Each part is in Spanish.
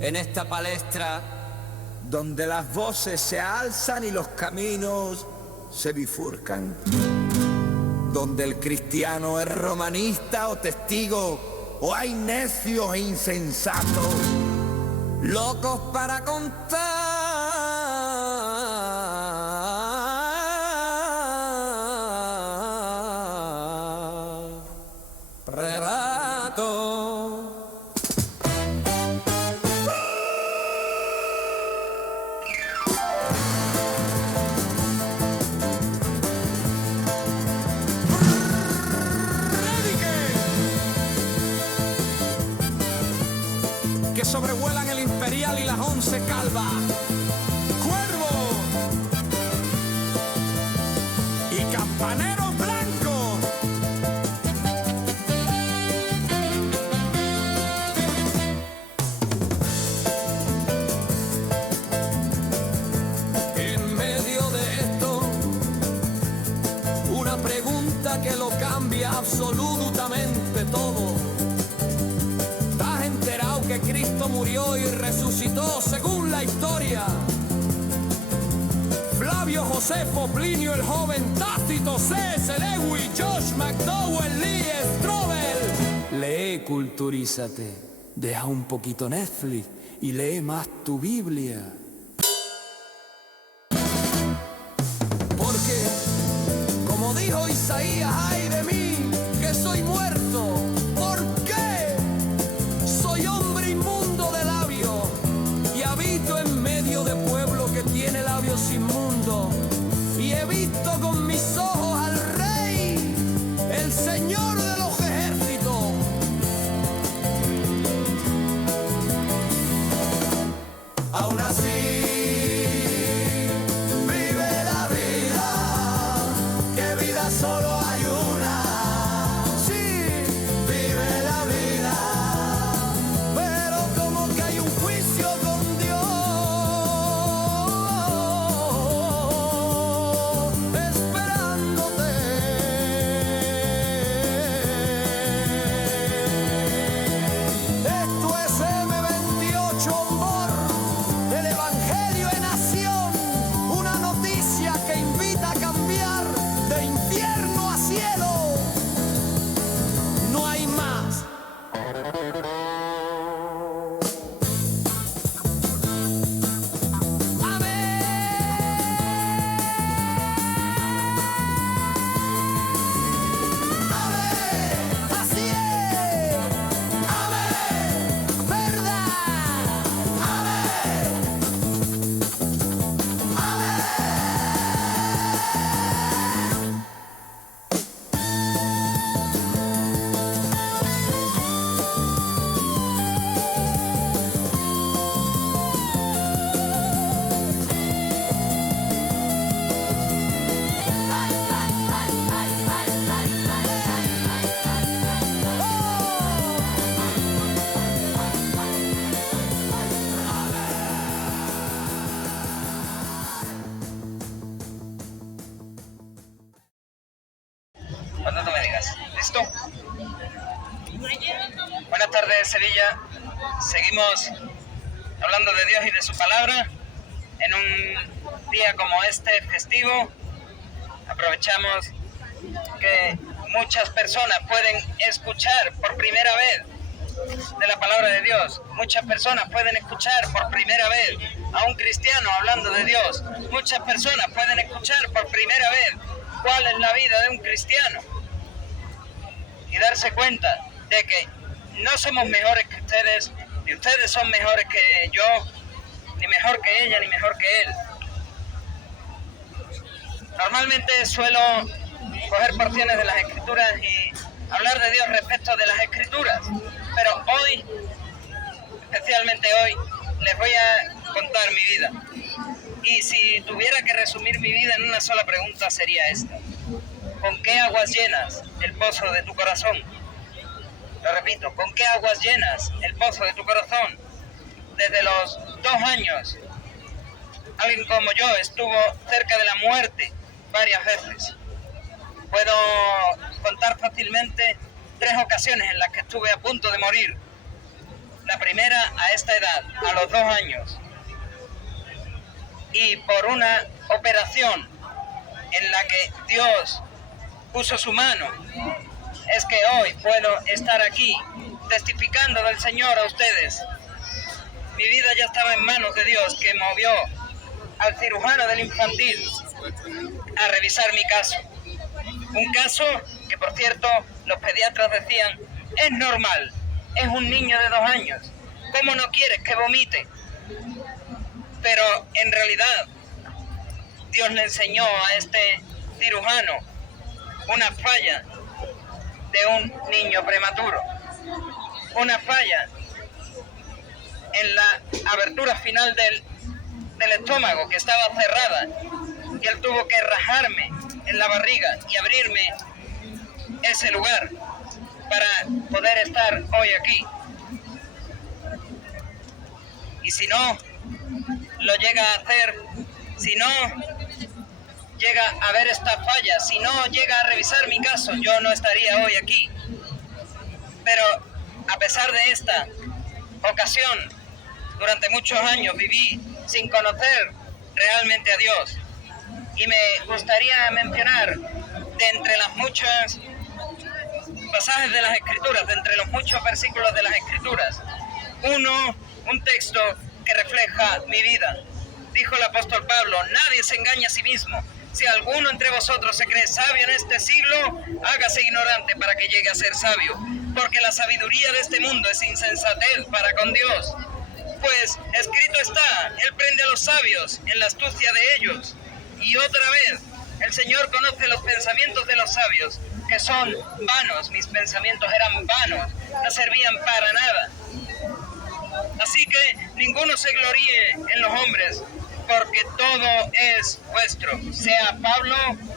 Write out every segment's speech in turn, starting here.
en esta palestra donde las voces se alzan y los caminos se bifurcan, donde el cristiano es romanista o testigo, o hay necios e insensatos, locos para contar relatos. que sobrevuelan el Imperial y las 11 calvas. Cuervo y campaneros blancos. En medio de esto, una pregunta que lo cambia absolutamente todo. Que Cristo murió y resucitó según la historia. Flavio Josefo, Plinio el Joven, Tácito, C.S. Lewis, Josh McDowell, Lee Strobel. Lee, culturízate, deja un poquito Netflix y lee más tu Biblia. Porque, como dijo Isaías, ay de mí, que soy muerto. Tiene labios inmundos y he visto con mis ojos al Rey, el Señor de los ejércitos. Aún así vive la vida, que vida solo hay una. Sí, vive la vida, pero como que hay un juicio con Dios. Cuando tú me digas. ¿Listo? Buenas tardes, Sevilla. Seguimos hablando de Dios y de su palabra en un día como este, festivo. Aprovechamos que muchas personas pueden escuchar por primera vez de la palabra de Dios. Muchas personas pueden escuchar por primera vez a un cristiano hablando de Dios. Muchas personas pueden escuchar por primera vez cuál es la vida de un cristiano y darse cuenta de que no somos mejores que ustedes, ni ustedes son mejores que yo, ni mejor que ella, ni mejor que él. Normalmente suelo coger porciones de las Escrituras y hablar de Dios respecto de las Escrituras, pero hoy, especialmente hoy, les voy a contar mi vida. Y si tuviera que resumir mi vida en una sola pregunta sería esta: ¿con qué aguas llenas el pozo de tu corazón? Lo repito, ¿con qué aguas llenas el pozo de tu corazón? Desde los 2 años, alguien como yo estuvo cerca de la muerte varias veces. Puedo contar fácilmente 3 ocasiones en las que estuve a punto de morir. La primera a esta edad, a los 2 años. Y por una operación en la que Dios puso su mano, es que hoy puedo estar aquí testificando del Señor a ustedes. Mi vida ya estaba en manos de Dios, que movió al cirujano del infantil a revisar mi caso. Un caso que, por cierto, los pediatras decían, es normal, es un niño de 2 años, ¿cómo no quieres que vomite? Pero en realidad Dios le enseñó a este cirujano una falla de un niño prematuro, una falla en la abertura final del estómago, que estaba cerrada, y él tuvo que rajarme en la barriga y abrirme ese lugar para poder estar hoy aquí. Y si no lo llega a hacer, si no llega a ver esta falla, si no llega a revisar mi caso, yo no estaría hoy aquí. Pero a pesar de esta ocasión, durante muchos años viví sin conocer realmente a Dios. Y me gustaría mencionar, de entre las muchas pasajes de las Escrituras, de entre los muchos versículos de las Escrituras, un texto que refleja mi vida. Dijo el apóstol Pablo, nadie se engaña a sí mismo. Si alguno entre vosotros se cree sabio en este siglo, hágase ignorante para que llegue a ser sabio. Porque la sabiduría de este mundo es insensatez para con Dios. Pues escrito está, Él prende a los sabios en la astucia de ellos. Y otra vez, el Señor conoce los pensamientos de los sabios, que son vanos. Mis pensamientos eran vanos, no servían para nada. Así que ninguno se gloríe en los hombres, porque todo es vuestro. Sea Pablo,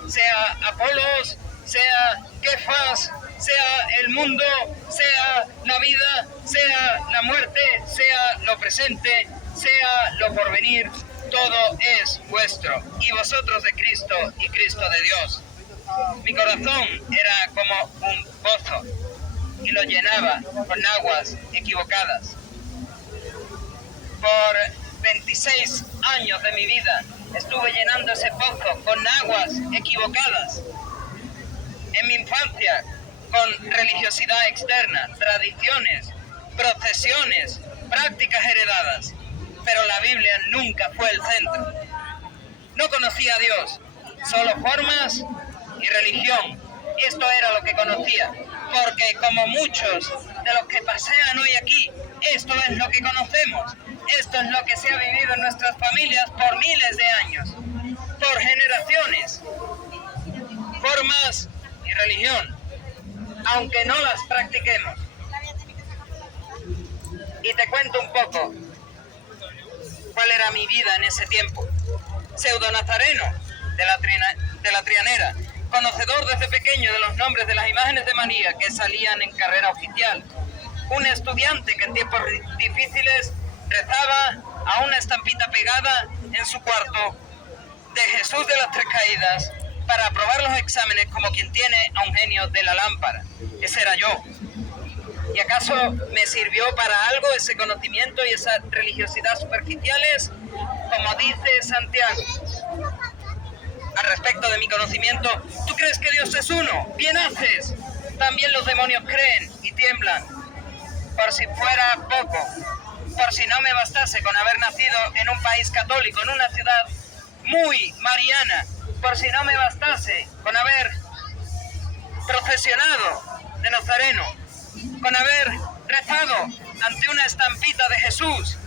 sea Apolos, sea Kefas, sea el mundo, sea la vida, sea la muerte, sea lo presente, sea lo porvenir, todo es vuestro, y vosotros de Cristo y Cristo de Dios. Mi corazón era como un pozo y lo llenaba con aguas equivocadas. Por 26 años de mi vida estuve llenando ese pozo con aguas equivocadas. En mi infancia, con religiosidad externa, tradiciones, procesiones, prácticas heredadas, pero la Biblia nunca fue el centro. No conocía a Dios, solo formas y religión. Esto era lo que conocía, porque como muchos de los que pasean hoy aquí, esto es lo que conocemos, esto es lo que se ha vivido en nuestras familias por miles de años, por generaciones, formas y religión, aunque no las practiquemos. Y te cuento un poco cuál era mi vida en ese tiempo. Pseudo nazareno de la Trianera, conocedor desde pequeño de los nombres de las imágenes de María que salían en carrera oficial. Un estudiante que en tiempos difíciles rezaba a una estampita pegada en su cuarto de Jesús de las Tres Caídas para aprobar los exámenes como quien tiene a un genio de la lámpara. Ese era yo. ¿Y acaso me sirvió para algo ese conocimiento y esa religiosidad superficiales? Como dice Santiago al respecto de mi conocimiento, ¿tú crees que Dios es uno? Bien haces. También los demonios creen y tiemblan. Por si fuera poco, por si no me bastase con haber nacido en un país católico, en una ciudad muy mariana, por si no me bastase con haber procesionado de nazareno, con haber rezado ante una estampita de Jesús,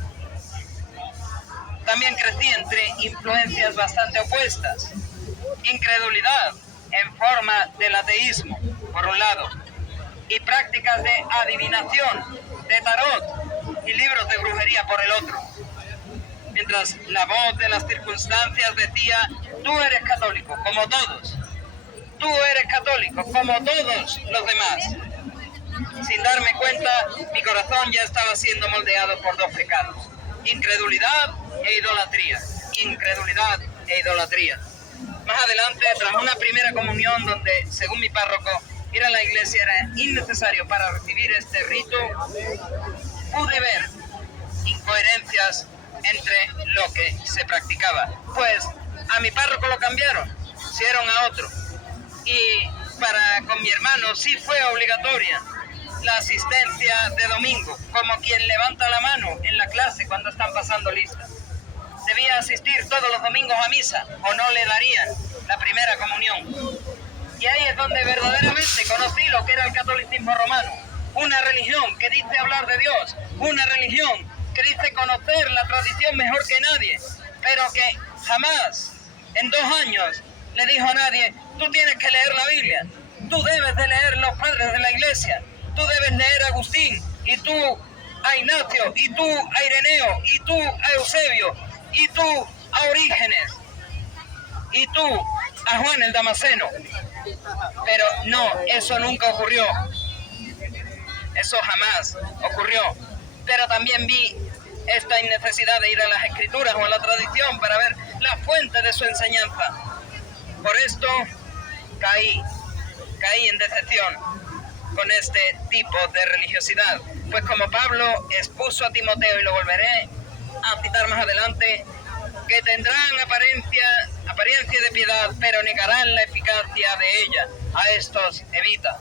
también crecí entre influencias bastante opuestas. Incredulidad en forma del ateísmo, por un lado, y prácticas de adivinación, de tarot y libros de brujería por el otro. Mientras la voz de las circunstancias decía, tú eres católico, como todos. Tú eres católico, como todos los demás. Sin darme cuenta, mi corazón ya estaba siendo moldeado por dos pecados: incredulidad e idolatría. Incredulidad e idolatría. Más adelante, tras una primera comunión donde, según mi párroco, ir a la iglesia era innecesario para recibir este rito, pude ver incoherencias entre lo que se practicaba. Pues a mi párroco lo cambiaron, pusieron a otro. Y con mi hermano sí fue obligatoria la asistencia de domingo, como quien levanta la mano en la clase cuando están pasando lista. Debía asistir todos los domingos a misa o no le darían la primera comunión. Y ahí es donde verdaderamente conocí lo que era el catolicismo romano. Una religión que dice hablar de Dios, una religión que dice conocer la tradición mejor que nadie, pero que jamás en 2 años le dijo a nadie: tú tienes que leer la Biblia, tú debes de leer los padres de la iglesia, tú debes leer a Agustín, y tú a Ignacio, y tú a Ireneo, y tú a Eusebio, y tú a Orígenes, y tú a Juan el Damasceno. Pero no, eso nunca ocurrió. Eso jamás ocurrió. Pero también vi esta innecesidad de ir a las escrituras o a la tradición para ver la fuente de su enseñanza. Por esto caí en decepción con este tipo de religiosidad. Pues como Pablo expuso a Timoteo, y lo volveré a citar más adelante, que tendrán apariencia de piedad, pero negarán la eficacia de ella. A estos evita.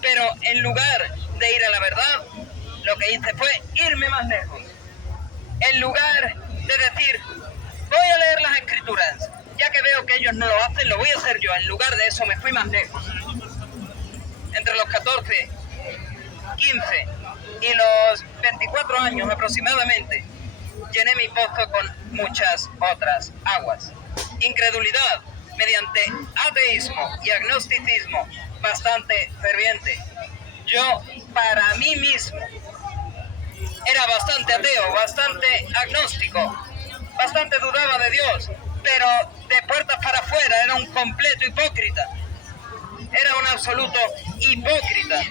Pero en lugar de ir a la verdad, lo que hice fue irme más lejos. En lugar de decir: voy a leer las escrituras, ya que veo que ellos no lo hacen, lo voy a hacer yo. En lugar de eso me fui más lejos. Entre los 14, 15 y los 24 años aproximadamente, llené mi pozo con muchas otras aguas. Incredulidad mediante ateísmo y agnosticismo bastante ferviente. Yo, para mí mismo, era bastante ateo, bastante agnóstico, bastante dudaba de Dios, pero de puertas para afuera era un completo hipócrita. Era un absoluto hipócrita,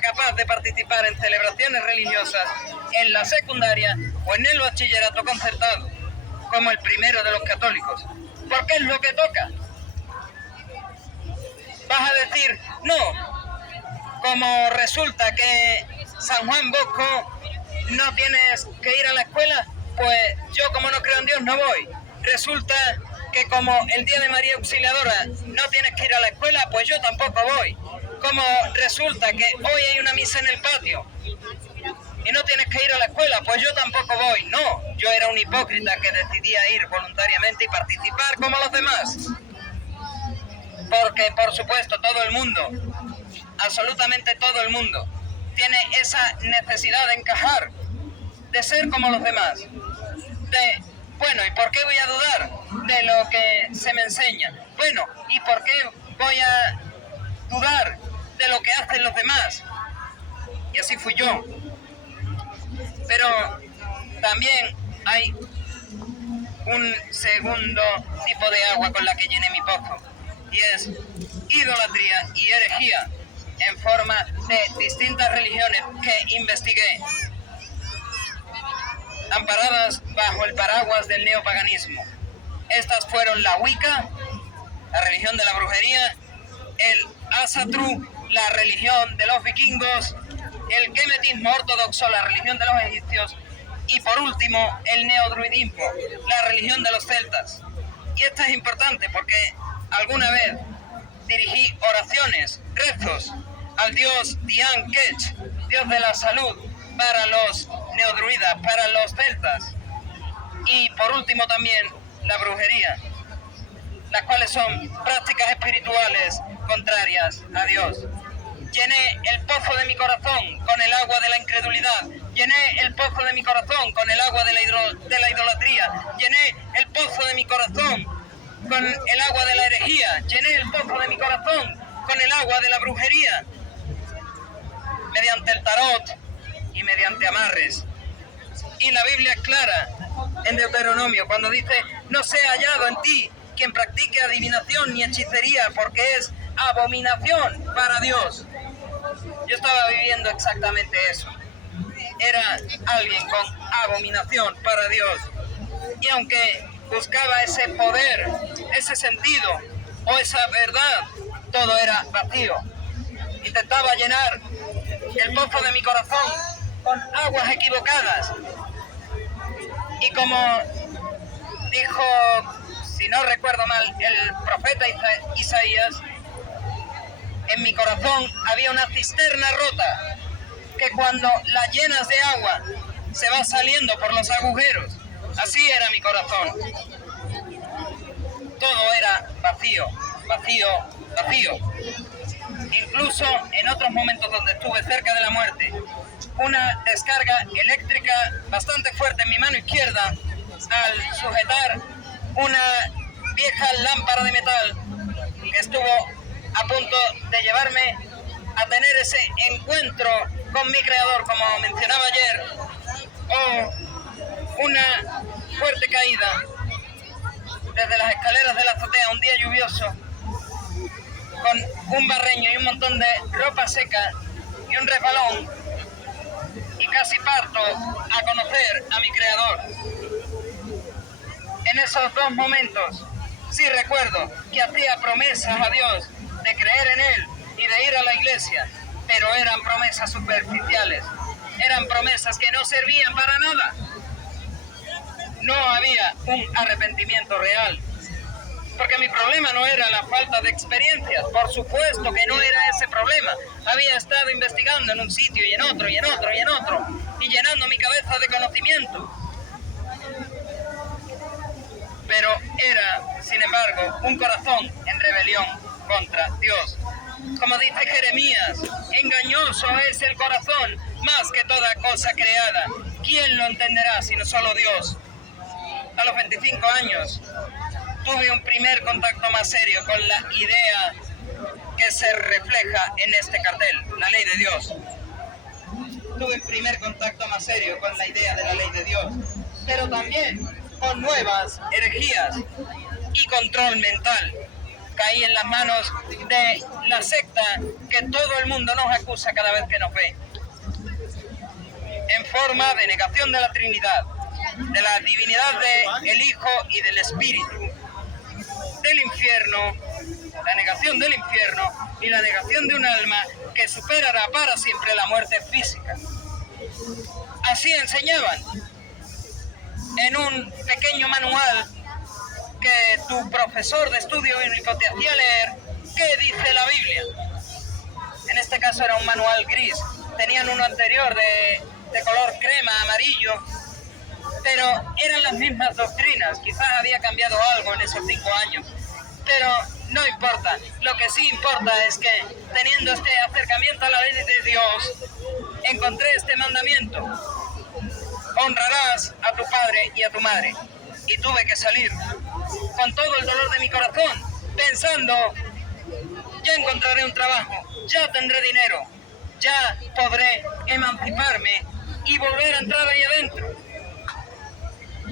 capaz de participar en celebraciones religiosas en la secundaria o en el bachillerato concertado, como el primero de los católicos. Porque es lo que toca. Vas a decir: no, como resulta que San Juan Bosco no tienes que ir a la escuela, pues yo, como no creo en Dios, no voy. Resulta que como el día de María Auxiliadora no tienes que ir a la escuela, pues yo tampoco voy. Como resulta que hoy hay una misa en el patio y no tienes que ir a la escuela, pues yo tampoco voy. No, yo era un hipócrita que decidía ir voluntariamente y participar como los demás. Porque, por supuesto, todo el mundo, absolutamente todo el mundo, tiene esa necesidad de encajar, de ser como los demás. Bueno, ¿y por qué voy a dudar de lo que se me enseña? Bueno, ¿y por qué voy a dudar de lo que hacen los demás? Y así fui yo. Pero también hay un segundo tipo de agua con la que llené mi pozo, y es idolatría y herejía en forma de distintas religiones que investigué, amparadas bajo el paraguas del neopaganismo. Estas fueron la Wicca, la religión de la brujería, el Asatru, la religión de los vikingos, el kemetismo ortodoxo, la religión de los egipcios, y por último el neodruidismo, la religión de los celtas. Y esto es importante porque alguna vez dirigí oraciones, rezos al dios Dian Ketch, dios de la salud, para los neodruidas, para los celtas. Y por último también la brujería, las cuales son prácticas espirituales contrarias a Dios. Llené el pozo de mi corazón con el agua de la incredulidad. Llené el pozo de mi corazón con el agua de la idolatría. Llené el pozo de mi corazón con el agua de la herejía. Llené el pozo de mi corazón con el agua de la brujería, mediante el tarot y mediante amarres. Y la Biblia es clara en Deuteronomio cuando dice: no sea hallado en ti quien practique adivinación ni hechicería, porque es abominación para Dios. Yo estaba viviendo exactamente eso. Era alguien con abominación para Dios. Y aunque buscaba ese poder, ese sentido o esa verdad todo era vacío. Intentaba llenar el pozo de mi corazón con aguas equivocadas. Y como dijo, si no recuerdo mal, el profeta Isaías, en mi corazón había una cisterna rota que cuando la llenas de agua se va saliendo por los agujeros. Así era mi corazón. Todo era vacío, vacío, vacío. Incluso en otros momentos donde estuve cerca de la muerte, una descarga eléctrica bastante fuerte en mi mano izquierda al sujetar una vieja lámpara de metal que estuvo a punto de llevarme a tener ese encuentro con mi creador, como mencionaba ayer, o una fuerte caída desde las escaleras de la azotea un día lluvioso, con un barreño y un montón de ropa seca y un resbalón, y casi parto a conocer a mi creador. En esos dos momentos sí recuerdo que hacía promesas a Dios de creer en Él y de ir a la iglesia, pero eran promesas superficiales, eran promesas que no servían para nada. No había un arrepentimiento real, porque mi problema no era la falta de experiencias, por supuesto que no era ese problema. Había estado investigando en un sitio y en otro, y en otro, y en otro, y llenando mi cabeza de conocimiento. Pero era, sin embargo, un corazón en rebelión contra Dios. Como dice Jeremías, engañoso es el corazón más que toda cosa creada. ¿Quién lo entenderá sino solo Dios? A los 25 años tuve un primer contacto más serio con la idea que se refleja en este cartel, la ley de Dios. Tuve un primer contacto más serio con la idea de la ley de Dios, pero también con nuevas herejías y control mental. Caí en las manos de la secta que todo el mundo nos acusa cada vez que nos ve, en forma de negación de la Trinidad, de la divinidad del Hijo y del Espíritu, del infierno, la negación del infierno y la negación de un alma que superará para siempre la muerte física. Así enseñaban en un pequeño manual que tu profesor de estudio bíblico te hacía leer qué dice la Biblia. En este caso era un manual gris, tenían uno anterior de color crema, amarillo, pero eran las mismas doctrinas. Quizás había cambiado algo en esos 5 años, pero no importa. Lo que sí importa es que, teniendo este acercamiento a la ley de Dios, encontré este mandamiento: honrarás a tu padre y a tu madre. Y tuve que salir con todo el dolor de mi corazón, pensando, ya encontraré un trabajo, ya tendré dinero, ya podré emanciparme y volver a entrar ahí adentro.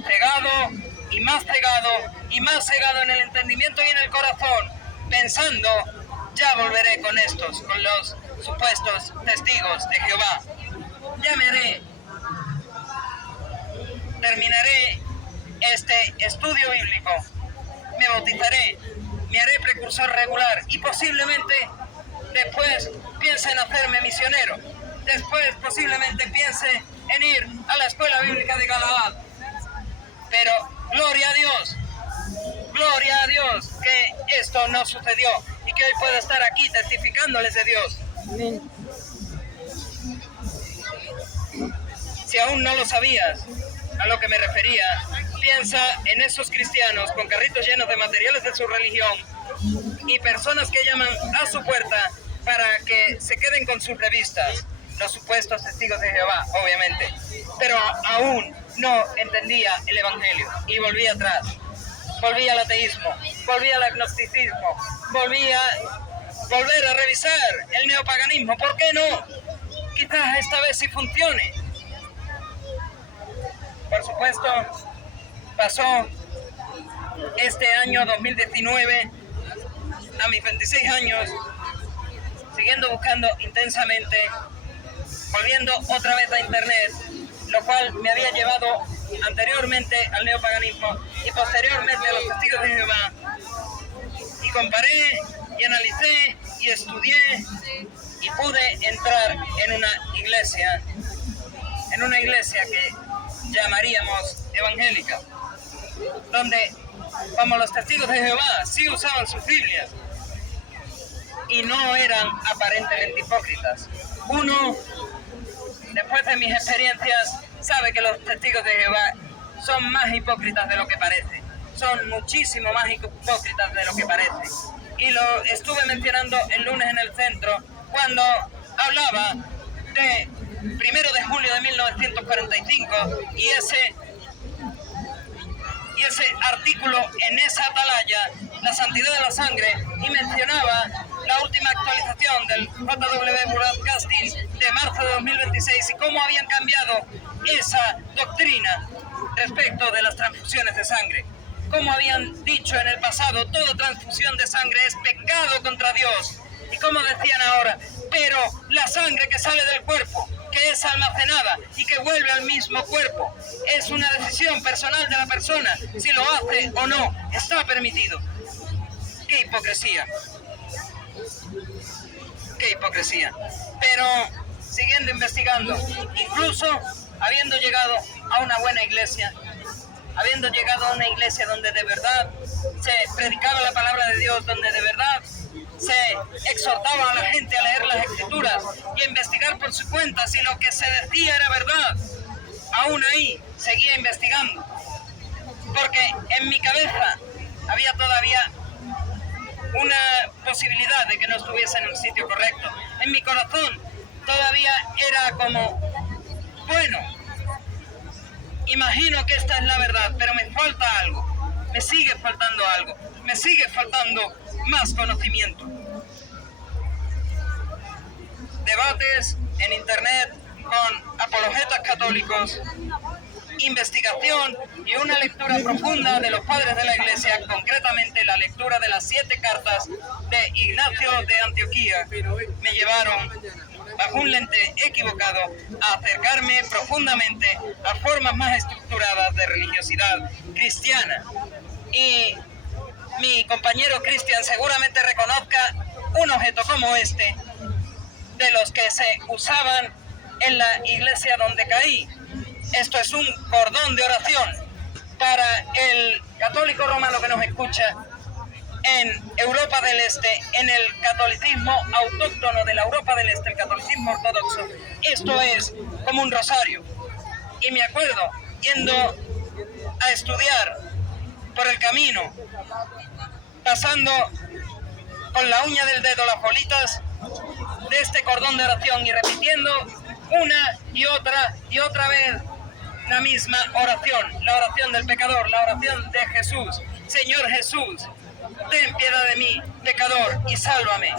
Cegado y más cegado y más cegado en el entendimiento y en el corazón, pensando, ya volveré con estos, con los supuestos testigos de Jehová. Ya me haré, terminaré este estudio bíblico, me bautizaré, me haré precursor regular y posiblemente después piense en hacerme misionero. Después posiblemente piense en ir a la escuela bíblica de Galaad. Pero gloria a Dios que esto no sucedió y que hoy puedo estar aquí testificándoles de Dios. Si aún no lo sabías a lo que me refería, piensa en esos cristianos con carritos llenos de materiales de su religión y personas que llaman a su puerta para que se queden con sus revistas, los supuestos testigos de Jehová, obviamente, pero aún no entendía el Evangelio y volví atrás, volví al ateísmo, volví al agnosticismo, volví a volver a revisar el neopaganismo. ¿Por qué no? Quizás esta vez sí funcione. Por supuesto, pasó este año 2019, a mis 26 años, siguiendo buscando intensamente, volviendo otra vez a internet, lo cual me había llevado anteriormente al neopaganismo y posteriormente a los testigos de Jehová, y comparé y analicé y estudié y pude entrar en una iglesia que llamaríamos evangélica, donde, como los testigos de Jehová, sí usaban sus Biblias y no eran aparentemente hipócritas. Uno, después de mis experiencias, sabe que los testigos de Jehová son más hipócritas de lo que parece. Son muchísimo más hipócritas de lo que parece. Y lo estuve mencionando el lunes en el centro, cuando hablaba de 1 de julio de 1945 y ese artículo en esa atalaya, la santidad de la sangre, y mencionaba la última actualización del JW Broadcasting de marzo de 2026 y cómo habían cambiado esa doctrina respecto de las transfusiones de sangre. Como habían dicho en el pasado, toda transfusión de sangre es pecado contra Dios. Y como decían ahora, pero la sangre que sale del cuerpo, que es almacenada y que vuelve al mismo cuerpo, es una decisión personal de la persona, si lo hace o no, está permitido. ¡Qué hipocresía! ¡Qué hipocresía! Pero, siguiendo investigando, incluso habiendo llegado a una buena iglesia, habiendo llegado a una iglesia donde de verdad se predicaba la palabra de Dios, donde de verdad se exhortaba a la gente a leer las escrituras y a investigar por su cuenta si lo que se decía era verdad, aún ahí seguía investigando, porque en mi cabeza había todavía una posibilidad de que no estuviese en un sitio correcto. En mi corazón todavía era como, bueno, imagino que esta es la verdad, pero me falta algo, me sigue faltando algo, me sigue faltando más conocimiento. Debates en internet con apologetas católicos, investigación y una lectura profunda de los padres de la Iglesia, concretamente la lectura de las 7 cartas de Ignacio de Antioquía, me llevaron, bajo un lente equivocado, a acercarme profundamente a formas más estructuradas de religiosidad cristiana. Y mi compañero Cristian seguramente reconozca un objeto como este, de los que se usaban en la iglesia donde caí. Esto es un cordón de oración para el católico romano que nos escucha en Europa del Este, en el catolicismo autóctono de la Europa del Este, el catolicismo ortodoxo. Esto es como un rosario. Y me acuerdo yendo a estudiar por el camino, pasando con la uña del dedo las bolitas de este cordón de oración y repitiendo una y otra vez la misma oración, la oración del pecador, la oración de Jesús. Señor Jesús, ten piedad de mí, pecador, y sálvame.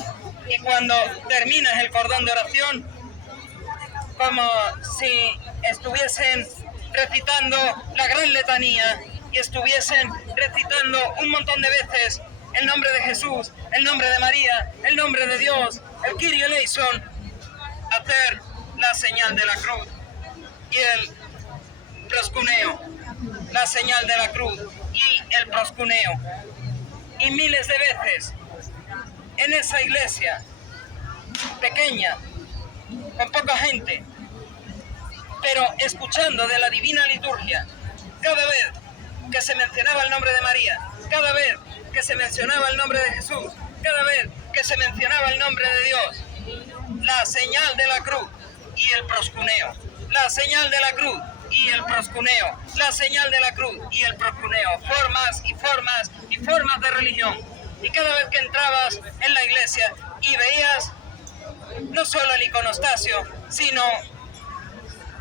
Y cuando terminas el cordón de oración, como si estuviesen recitando la gran letanía y estuviesen recitando un montón de veces el nombre de Jesús, el nombre de María, el nombre de Dios, el Kyrie eleison, hacer la señal de la cruz y el proscuneo, la señal de la cruz y el proscuneo. Y miles de veces en esa iglesia pequeña, con poca gente, pero escuchando de la divina liturgia, cada vez que se mencionaba el nombre de María, cada vez que se mencionaba el nombre de Jesús, cada vez que se mencionaba el nombre de Dios, la señal de la cruz y el proscuneo, la señal de la cruz y el proscuneo, la señal de la cruz y el proscuneo, formas y formas y formas de religión. Y cada vez que entrabas en la iglesia y veías no solo el iconostasio, sino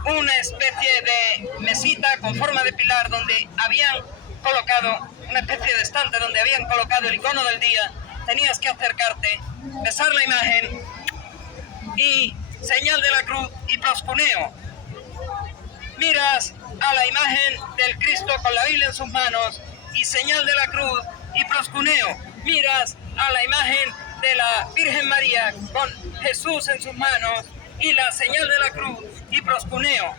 una especie de mesita con forma de pilar donde habían colocado, una especie de estante donde habían colocado el icono del día, tenías que acercarte, besar la imagen y señal de la cruz y proscuneo. Miras a la imagen del Cristo con la Biblia en sus manos y señal de la cruz y proscuneo. Miras a la imagen de la Virgen María con Jesús en sus manos y la señal de la cruz y proscuneo.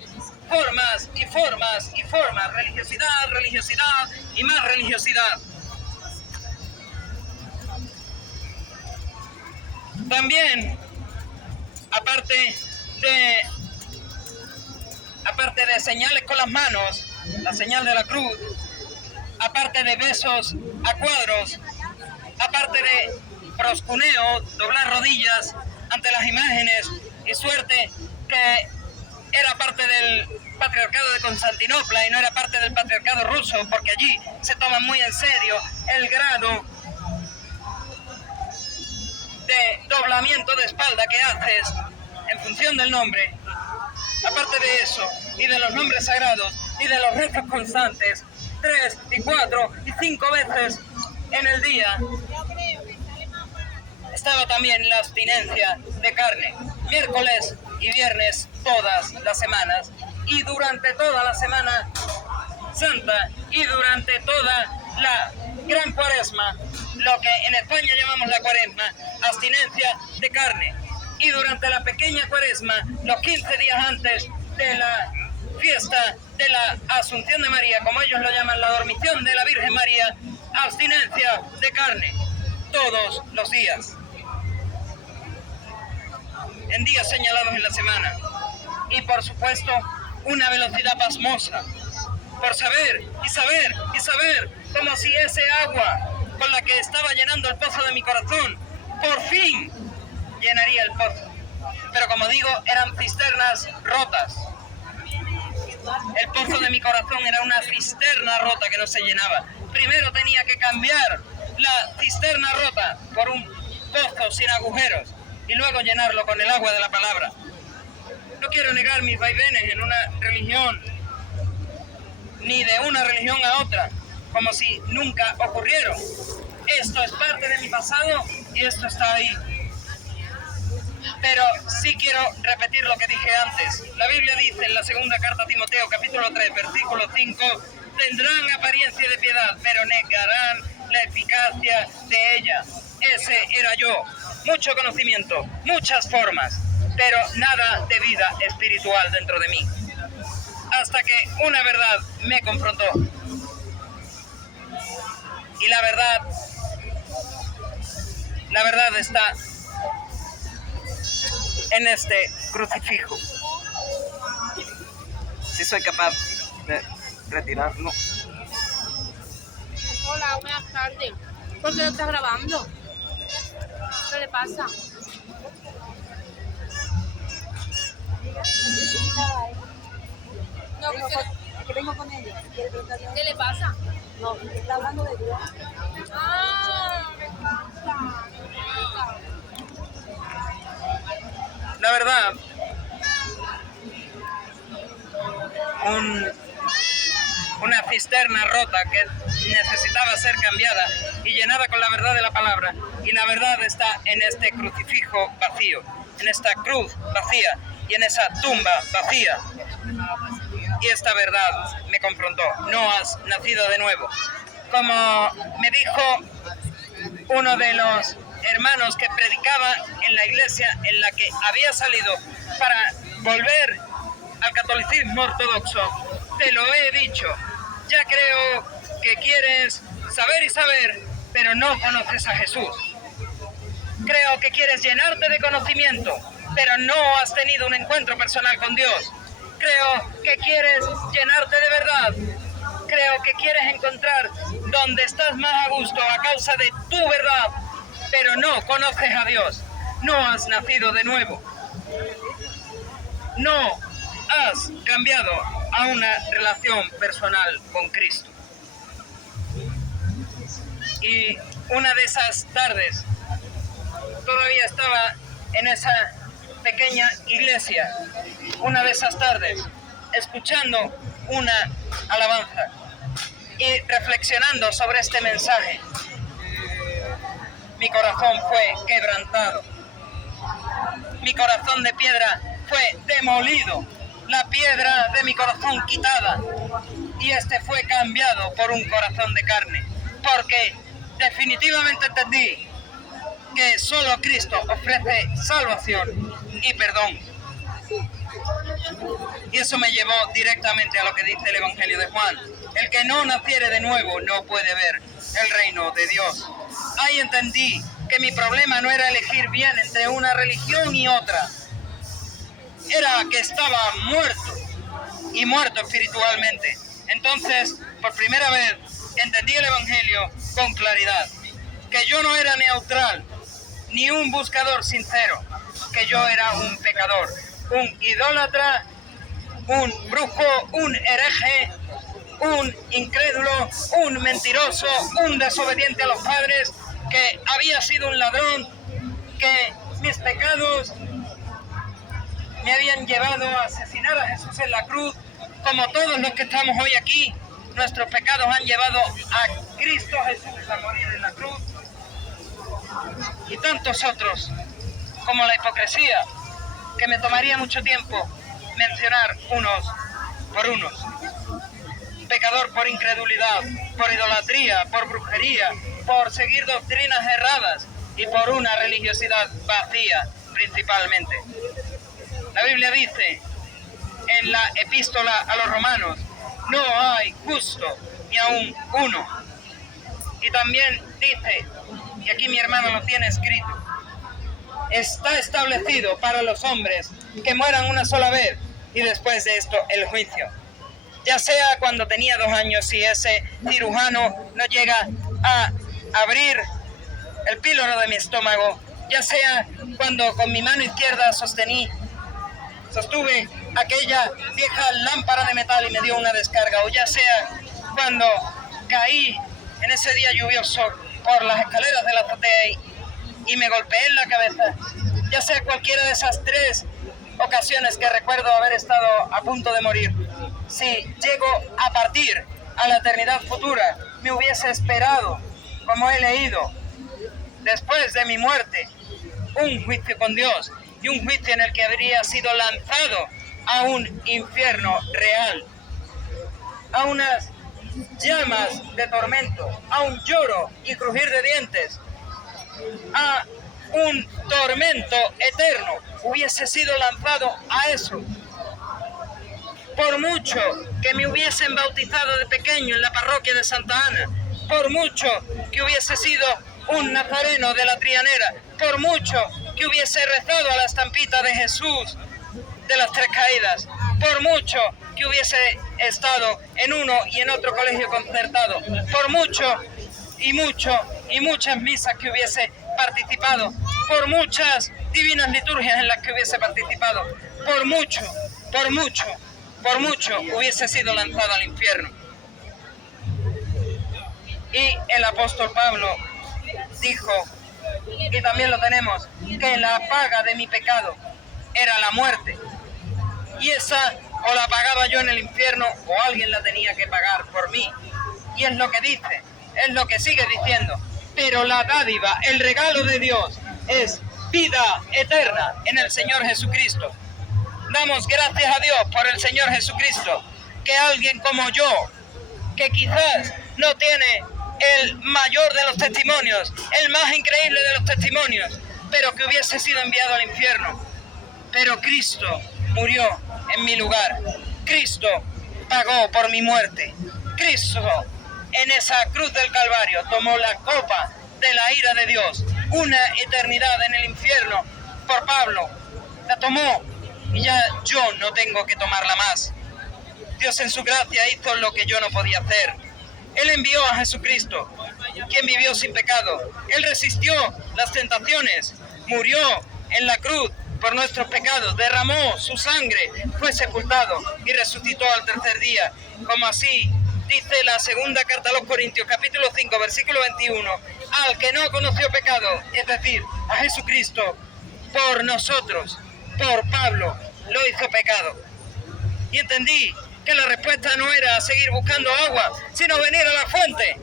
Formas y formas y formas, religiosidad, religiosidad y más religiosidad. También, aparte de señales con las manos, la señal de la cruz, aparte de besos a cuadros, aparte de proscuneo, doblar rodillas ante las imágenes, y suerte que era parte del patriarcado de Constantinopla y no era parte del patriarcado ruso, porque allí se toma muy en serio el grado de doblamiento de espalda que haces en función del nombre. Aparte de eso, y de los nombres sagrados, y de los rezos constantes, 3 y 4 y 5 veces en el día, estaba también la abstinencia de carne, miércoles y viernes todas las semanas, y durante toda la Semana Santa, y durante toda la Gran Cuaresma, lo que en España llamamos la Cuaresma, abstinencia de carne. Y durante la pequeña Cuaresma, los 15 días antes de la fiesta de la Asunción de María, como ellos lo llaman, la dormición de la Virgen María, abstinencia de carne, todos los días, en días señalados en la semana. Y por supuesto, una velocidad pasmosa, por saber y saber y saber, como si ese agua con la que estaba llenando el pozo de mi corazón, por fin llenaría el pozo. Pero como digo, eran cisternas rotas. El pozo de mi corazón era una cisterna rota que no se llenaba. Primero tenía que cambiar la cisterna rota por un pozo sin agujeros y luego llenarlo con el agua de la palabra. No quiero negar mis vaivenes en una religión, ni de una religión a otra, como si nunca ocurrieron. Esto es parte de mi pasado y esto está ahí. Pero sí quiero repetir lo que dije antes. La Biblia dice en la segunda carta a Timoteo, capítulo 3, versículo 5, tendrán apariencia de piedad, pero negarán la eficacia de ella. Ese era yo. Mucho conocimiento, muchas formas, pero nada de vida espiritual dentro de mí. Hasta que una verdad me confrontó. Y la verdad está en este crucifijo. Si soy capaz de retirarlo. Hola, buenas tardes. ¿Por qué lo estás grabando? ¿Qué le pasa? No, que vengo con ella. ¿qué le pasa? No, está hablando de Dios. Ah, me encanta. La verdad, una cisterna rota que necesitaba ser cambiada y llenada con la verdad de la palabra. Y la verdad está en este crucifijo vacío, en esta cruz vacía y en esa tumba vacía. Y esta verdad me confrontó. No has nacido de nuevo. Como me dijo uno de los hermanos que predicaba en la iglesia en la que había salido para volver al catolicismo ortodoxo, te lo he dicho. Ya creo que quieres saber y saber, pero no conoces a Jesús. Creo que quieres llenarte de conocimiento, pero no has tenido un encuentro personal con Dios. Creo que quieres llenarte de verdad. Creo que quieres encontrar donde estás más a gusto a causa de tu verdad, pero no conoces a Dios. No has nacido de nuevo. No has cambiado a una relación personal con Cristo. Y una de esas tardes, todavía estaba en esa pequeña iglesia, una de esas tardes, escuchando una alabanza y reflexionando sobre este mensaje. Mi corazón fue quebrantado. Mi corazón de piedra fue demolido. La piedra de mi corazón quitada. Y este fue cambiado por un corazón de carne. Porque definitivamente entendí que solo Cristo ofrece salvación y perdón. Y eso me llevó directamente a lo que dice el Evangelio de Juan. El que no naciere de nuevo no puede ver el reino de Dios. Ahí entendí que mi problema no era elegir bien entre una religión y otra. Era que estaba muerto, y muerto espiritualmente. Entonces, por primera vez, entendí el Evangelio con claridad. Que yo no era neutral, ni un buscador sincero. Que yo era un pecador, un idólatra, un brujo, un hereje, un incrédulo, un mentiroso, un desobediente a los padres, que había sido un ladrón, que mis pecados me habían llevado a asesinar a Jesús en la cruz. Como todos los que estamos hoy aquí, nuestros pecados han llevado a Cristo Jesús a morir en la cruz. Y tantos otros, como la hipocresía, que me tomaría mucho tiempo mencionar unos por unos. Pecador por incredulidad, por idolatría, por brujería, por seguir doctrinas erradas y por una religiosidad vacía principalmente. La Biblia dice en la epístola a los romanos, no hay justo ni aun uno. Y también dice, y aquí mi hermano lo tiene escrito, está establecido para los hombres que mueran una sola vez y después de esto el juicio. Ya sea cuando tenía 2 años y ese cirujano no llega a abrir el píloro de mi estómago, ya sea cuando con mi mano izquierda sostuve aquella vieja lámpara de metal y me dio una descarga, o ya sea cuando caí en ese día lluvioso por las escaleras de la azotea y me golpeé en la cabeza, ya sea cualquiera de esas 3 ocasiones que recuerdo haber estado a punto de morir. Si llego a partir a la eternidad futura, me hubiese esperado, como he leído, después de mi muerte, un juicio con Dios y un juicio en el que habría sido lanzado a un infierno real, a unas llamas de tormento, a un lloro y crujir de dientes, a un tormento eterno. Hubiese sido lanzado a eso. Por mucho que me hubiesen bautizado de pequeño en la parroquia de Santa Ana, por mucho que hubiese sido un nazareno de la Trianera, por mucho que hubiese rezado a la estampita de Jesús de las 3 caídas, por mucho que hubiese estado en uno y en otro colegio concertado, por mucho y muchas misas que hubiese participado, por muchas divinas liturgias en las que hubiese participado, por mucho hubiese sido lanzado al infierno. Y el apóstol Pablo dijo, y también lo tenemos, que la paga de mi pecado era la muerte. Y esa o la pagaba yo en el infierno o alguien la tenía que pagar por mí. Y es lo que dice, es lo que sigue diciendo. Pero la dádiva, el regalo de Dios es vida eterna en el Señor Jesucristo. Damos gracias a Dios por el Señor Jesucristo, que alguien como yo, que quizás no tiene el mayor de los testimonios, el más increíble de los testimonios, pero que hubiese sido enviado al infierno. Pero Cristo murió en mi lugar. Cristo pagó por mi muerte. Cristo en esa cruz del Calvario tomó la copa de la ira de Dios, una eternidad en el infierno por Pablo. La tomó y ya yo no tengo que tomarla más. Dios en su gracia hizo lo que yo no podía hacer. Él envió a Jesucristo, quien vivió sin pecado. Él resistió las tentaciones, murió en la cruz por nuestros pecados, derramó su sangre, fue sepultado y resucitó al 3er día, como así dice la segunda carta a los Corintios, capítulo 5, versículo 21, al que no conoció pecado, es decir, a Jesucristo, por nosotros, por Pablo, lo hizo pecado. Y entendí que la respuesta no era seguir buscando agua, sino venir a la fuente.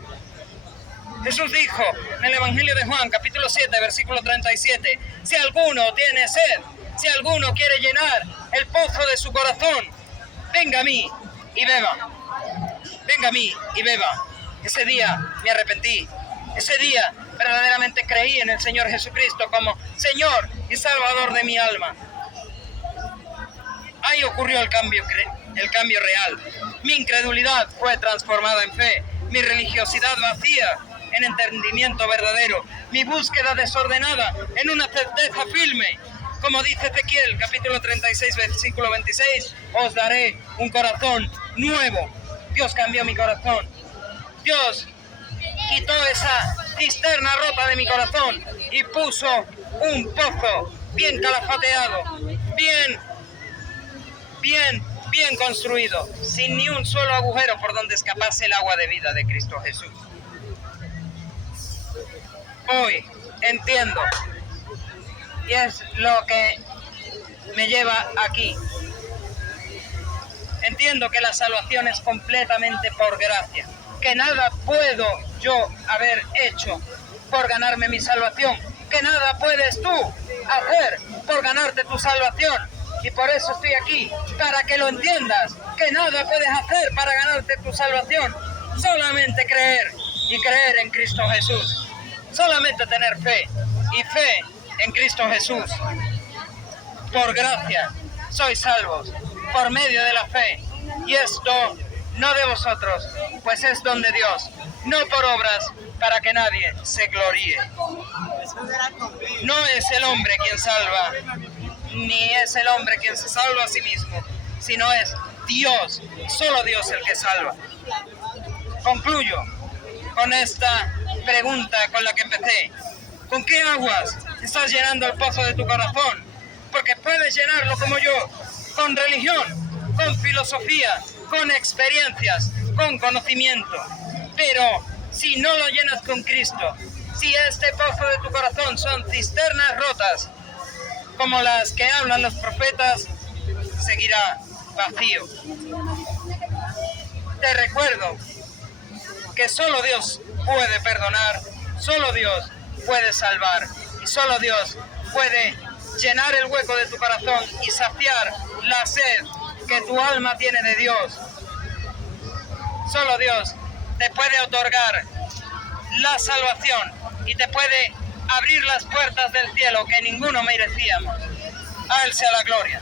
Jesús dijo en el Evangelio de Juan, capítulo 7, versículo 37, si alguno tiene sed, si alguno quiere llenar el pozo de su corazón, venga a mí y beba. Venga a mí y beba. Ese día me arrepentí. Ese día verdaderamente creí en el Señor Jesucristo como Señor y Salvador de mi alma. Ahí ocurrió el cambio real. Mi incredulidad fue transformada en fe. Mi religiosidad vacía en entendimiento verdadero, mi búsqueda desordenada en una certeza firme. Como dice Ezequiel, capítulo 36, versículo 26, os daré un corazón nuevo. Dios cambió mi corazón. Dios quitó esa cisterna rota de mi corazón y puso un pozo bien calafateado, bien construido, sin ni un solo agujero por donde escapase el agua de vida de Cristo Jesús. Hoy entiendo, y es lo que me lleva aquí. Entiendo que la salvación es completamente por gracia, que nada puedo yo haber hecho por ganarme mi salvación, que nada puedes tú hacer por ganarte tu salvación. Y por eso estoy aquí, para que lo entiendas, que nada puedes hacer para ganarte tu salvación, solamente creer y creer en Cristo Jesús, solamente tener fe y fe en Cristo Jesús. Por gracia sois salvos, por medio de la fe, y esto no de vosotros, pues es don de Dios, no por obras, para que nadie se gloríe. No es el hombre quien salva, ni es el hombre quien se salva a sí mismo, sino es Dios, solo Dios el que salva. Concluyo con esta pregunta con la que empecé. ¿Con qué aguas estás llenando el pozo de tu corazón? Porque puedes llenarlo como yo, con religión, con filosofía, con experiencias, con conocimiento. Pero si no lo llenas con Cristo, si este pozo de tu corazón son cisternas rotas, como las que hablan los profetas, seguirá vacío. Te recuerdo que solo Dios puede perdonar, solo Dios puede salvar y solo Dios puede llenar el hueco de tu corazón y saciar la sed que tu alma tiene de Dios. Solo Dios te puede otorgar la salvación y te puede abrir las puertas del cielo que ninguno merecíamos. A Él sea la gloria.